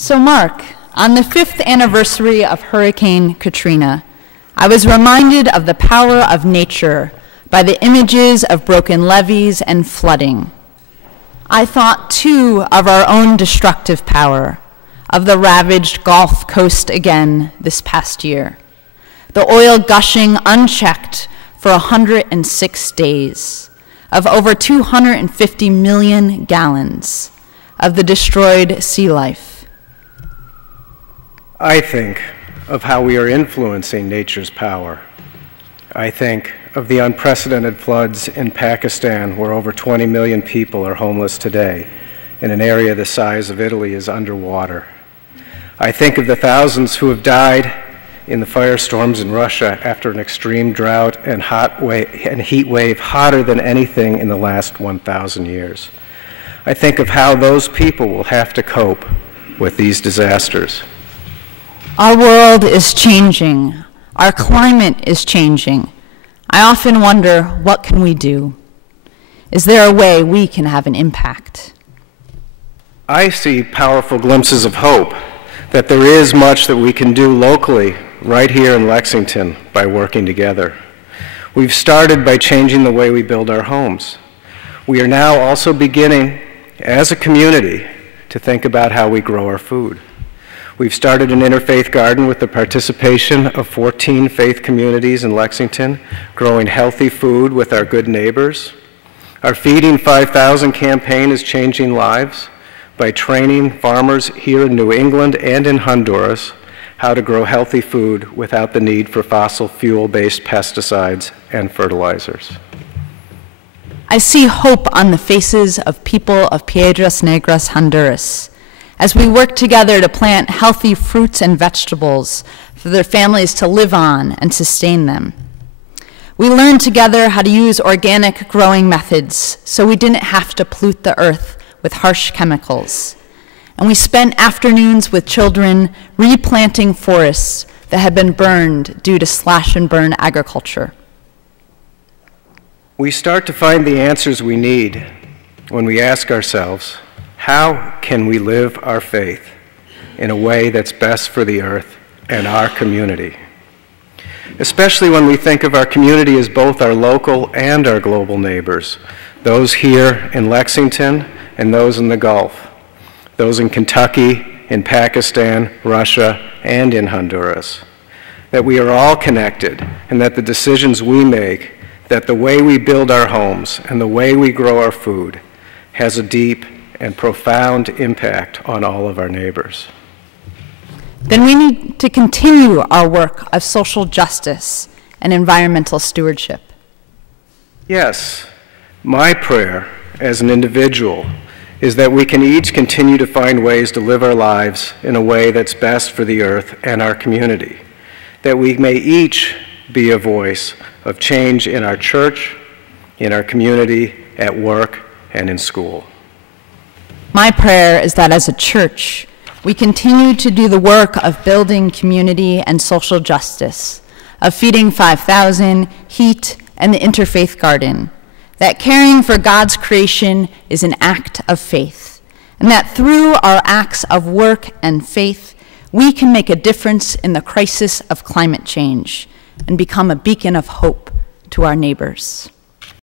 So Mark, on the 5th anniversary of Hurricane Katrina, I was reminded of the power of nature by the images of broken levees and flooding. I thought, too, of our own destructive power, of the ravaged Gulf Coast again this past year, the oil gushing unchecked for 106 days, of over 250 million gallons, of the destroyed sea life. I think of how we are influencing nature's power. I think of the unprecedented floods in Pakistan, where over 20 million people are homeless today, and an area the size of Italy is underwater. I think of the thousands who have died in the firestorms in Russia after an extreme drought and heat wave hotter than anything in the last 1,000 years. I think of how those people will have to cope with these disasters. Our world is changing. Our climate is changing. I often wonder, what can we do? Is there a way we can have an impact? I see powerful glimpses of hope, that there is much that we can do locally, right here in Lexington, by working together. We've started by changing the way we build our homes. We are now also beginning, as a community, to think about how we grow our food. We've started an interfaith garden with the participation of 14 faith communities in Lexington, growing healthy food with our good neighbors. Our Feeding 5,000 campaign is changing lives by training farmers here in New England and in Honduras how to grow healthy food without the need for fossil fuel-based pesticides and fertilizers. I see hope on the faces of people of Piedras Negras, Honduras, as we work together to plant healthy fruits and vegetables for their families to live on and sustain them. We learned together how to use organic growing methods so we didn't have to pollute the earth with harsh chemicals. And we spent afternoons with children replanting forests that had been burned due to slash and burn agriculture. We start to find the answers we need when we ask ourselves, how can we live our faith in a way that's best for the earth and our community? Especially when we think of our community as both our local and our global neighbors, those here in Lexington and those in the Gulf, those in Kentucky, in Pakistan, Russia, and in Honduras. That we are all connected, and that the decisions we make, that the way we build our homes and the way we grow our food has a deep and profound impact on all of our neighbors. Then we need to continue our work of social justice and environmental stewardship. Yes, my prayer as an individual is that we can each continue to find ways to live our lives in a way that's best for the earth and our community, that we may each be a voice of change in our church, in our community, at work, and in school. My prayer is that as a church, we continue to do the work of building community and social justice, of Feeding 5,000, HEAT, and the Interfaith Garden, that caring for God's creation is an act of faith, and that through our acts of work and faith, we can make a difference in the crisis of climate change and become a beacon of hope to our neighbors.